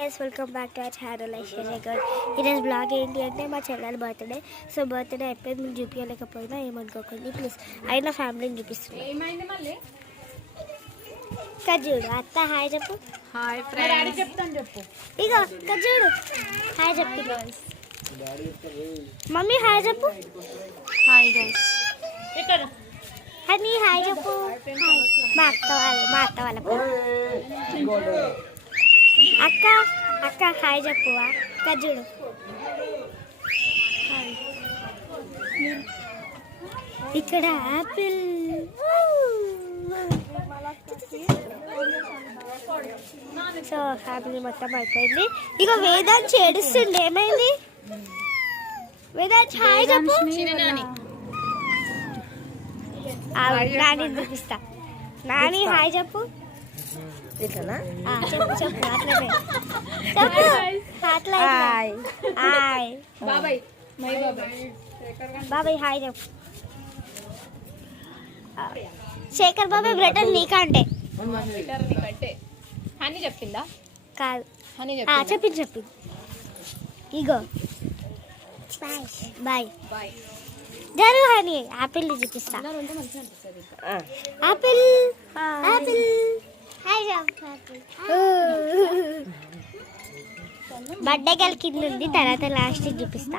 Welcome back to our channel Aishwarya Goud. ఈరోజు blog ఏంటి అంటే మా చెల్లెలు బర్త్డే. సో బర్త్డే అయిపోయింది, మీకు చూపించలేకపోయినా ఏమనుకోకండి ప్లీజ్. అయినా ఫ్యామిలీని చూపిస్తున్నాను. కజూడు అత్త హాయ్ చెప్పు. హాయ్ ఫ్రెండ్స్ చెప్తాను చెప్పు. ఇగో కజూడు హాయ్ చెప్పు. మమ్మీ హాయ్ చెప్పు. Hi guys. ఇక్కడ హనీ హాయ్ చెప్పు. మా అత్త వాళ్ళ అక్క అక్క హాయ్ చెప్పువా. కజూడు ఇక్కడ యాపిల్. సో ఫ్యామిలీ మొత్తం అయిపోయింది. ఇక వేదాంశ్ ఏడుస్తుండే, ఏమైంది వేదాంశ్ హాయ్ చెప్పు. నాని చూపిస్తా. నాని హాయ్ చెప్పు. చెప్పు చెప్పు అట్లనే చెప్పు. అట్లా హాయ్ బాబాయ్ బాబాయ్ హాయ్ చెప్పు. శేఖర్ బాబాయ్ బ్రెటర్ నీకంటే హనీ చెప్పిందా? కాదు హనీ చెప్పింది చెప్పింది. ఇగో బాయ్ బాయ్. జరు హనీ ఆపిల్ చూపిస్తా. ఆపిల్ ఆపిల్ బర్త్డే గల్ కింద ఉంది, తర్వాత లాస్ట్ చూపిస్తా.